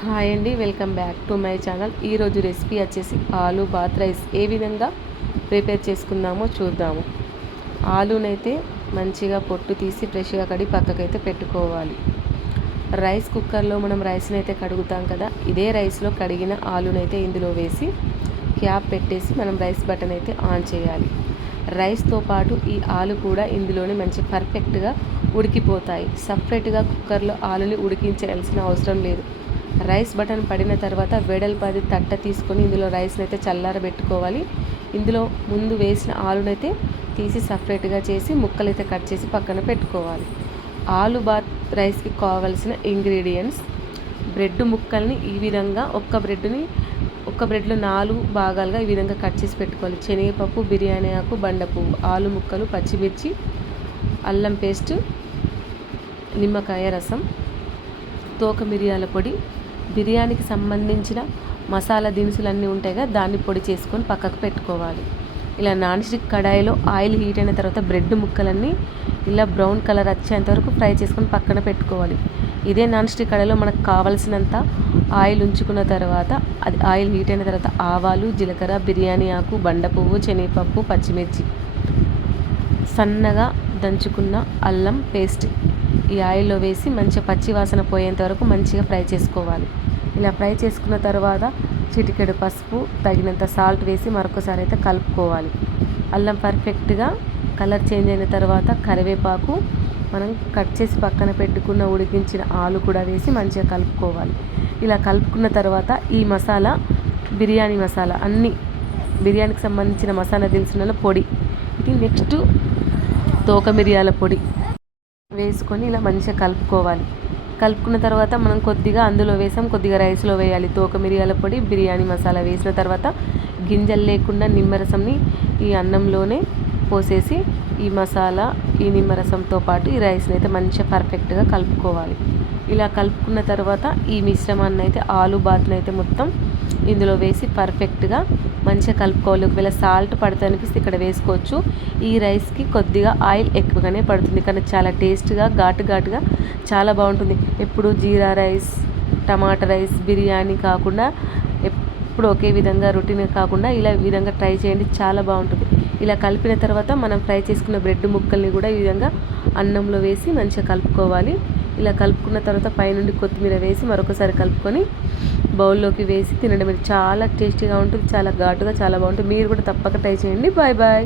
Hi అండి, welcome back to my channel. ఈరోజు recipe వచ్చేసి ఆలు బాత్ రైస్ ఏ విధంగా ప్రిపేర్ చేసుకుందామో చూద్దాము. ఆలునైతే మంచిగా పొట్టు తీసి ఫ్రెష్గా కడిగి పక్కకైతే పెట్టుకోవాలి. రైస్ కుక్కర్లో మనం రైస్ని అయితే కడుగుతాం కదా, ఇదే రైస్లో కడిగిన ఆలునైతే ఇందులో వేసి క్యాప్ పెట్టేసి మనం రైస్ బటన్ అయితే ఆన్ చేయాలి. రైస్తో పాటు ఈ ఆలు కూడా ఇందులోనే మంచి పర్ఫెక్ట్గా ఉడికిపోతాయి. సపరేట్గా కుక్కర్లో ఆలుని ఉడికించాల్సిన అవసరం లేదు. రైస్ బటన్ పడిన తర్వాత వెడల్పది తట్ట తీసుకొని ఇందులో రైస్ని అయితే చల్లారబెట్టుకోవాలి. ఇందులో ముందు వేసిన ఆలునైతే తీసి సపరేట్గా చేసి ముక్కలైతే కట్ చేసి పక్కన పెట్టుకోవాలి. ఆలు బాత్ రైస్కి కావాల్సిన ఇంగ్రీడియంట్స్: బ్రెడ్ ముక్కల్ని ఈ విధంగా ఒక్క బ్రెడ్లో 4 భాగాలుగా ఈ విధంగా కట్ చేసి పెట్టుకోవాలి. శనగపప్పు, బిర్యానీ ఆకు, బండ పువ్వు, ఆలు ముక్కలు, పచ్చిమిర్చి, అల్లం పేస్ట్, నిమ్మకాయ రసం, తోక మిరియాల పొడి, బిర్యానీకి సంబంధించిన మసాలా దినుసులు ఉంటాయి కదా, దాన్ని పొడి చేసుకొని పక్కకు పెట్టుకోవాలి. ఇలా నాన్ స్టిక్ కడాయిలో ఆయిల్ హీట్ అయిన తర్వాత బ్రెడ్ ముక్కలన్నీ ఇలా బ్రౌన్ కలర్ వచ్చేంత వరకు ఫ్రై చేసుకొని పక్కన పెట్టుకోవాలి. ఇదే నాన్ స్టిక్ కడాయిలో మనకు కావాల్సినంత ఆయిల్ ఉంచుకున్న తర్వాత అది ఆయిల్ హీట్ అయిన తర్వాత ఆవాలు, జీలకర్ర, బిర్యానీ ఆకు, బండ పువ్వు, శనగపప్పు, పచ్చిమిర్చి, సన్నగా దంచుకున్న అల్లం పేస్ట్ ఈ ఆయిల్లో వేసి మంచిగా పచ్చి వాసన పోయేంత వరకు మంచిగా ఫ్రై చేసుకోవాలి. ఇలా ఫ్రై చేసుకున్న తర్వాత చిటికెడు పసుపు, తగినంత సాల్ట్ వేసి మరొకసారి అయితే కలుపుకోవాలి. అల్లం పర్ఫెక్ట్గా కలర్ చేంజ్ అయిన తర్వాత కరివేపాకు, మనం కట్ చేసి పక్కన పెట్టుకున్న ఉడికించిన ఆలు కూడా వేసి మంచిగా కలుపుకోవాలి. ఇలా కలుపుకున్న తర్వాత ఈ మసాలా, బిర్యానీ మసాలా అన్నీ బిర్యానీకి సంబంధించిన మసాలా దినుసుల పొడి, ఇది నెక్స్ట్ తోక మిరియాల పొడి వేసుకొని ఇలా మంచిగా కలుపుకోవాలి. కలుపుకున్న తర్వాత మనం కొద్దిగా అందులో వేసాం, కొద్దిగా రైస్లో వేయాలి. తోక మిరియాల పొడి, బిర్యానీ మసాలా వేసిన తర్వాత గింజలు లేకుండా నిమ్మరసంని ఈ అన్నంలోనే పోసేసి ఈ మసాలా, ఈ నిమ్మరసంతో పాటు ఈ రైస్ని అయితే మంచిగా పర్ఫెక్ట్గా కలుపుకోవాలి. ఇలా కలుపుకున్న తర్వాత ఈ మిశ్రమాన్ని అయితే ఆలు బాత్ని అయితే మొత్తం ఇందులో వేసి పర్ఫెక్ట్గా మంచిగా కలుపుకోవాలి. ఒకవేళ సాల్ట్ పడితే అనిపిస్తే ఇక్కడ వేసుకోవచ్చు. ఈ రైస్కి కొద్దిగా ఆయిల్ ఎక్కువగానే పడుతుంది, కానీ చాలా టేస్ట్గా ఘాటుగా చాలా బాగుంటుంది. ఎప్పుడు జీరా రైస్, టమాటా రైస్, బిర్యానీ కాకుండా ఎప్పుడు ఒకే విధంగా రొటీన్ కాకుండా ఇలా ఈ విధంగా ట్రై చేయండి, చాలా బాగుంటుంది. ఇలా కలిపిన తర్వాత మనం ఫ్రై చేసుకున్న బ్రెడ్ ముక్కల్ని కూడా ఈ విధంగా అన్నంలో వేసి మంచిగా కలుపుకోవాలి. ఇలా కలుపుకున్న తర్వాత పైనుండి కొత్తిమీర వేసి మరొకసారి కలుపుకొని బౌల్లోకి వేసి తినడం చాలా టేస్టీగా ఉంటుంది, చాలా ఘాటుగా చాలా బాగుంటుంది. మీరు కూడా తప్పక ట్రై చేయండి. Bye bye.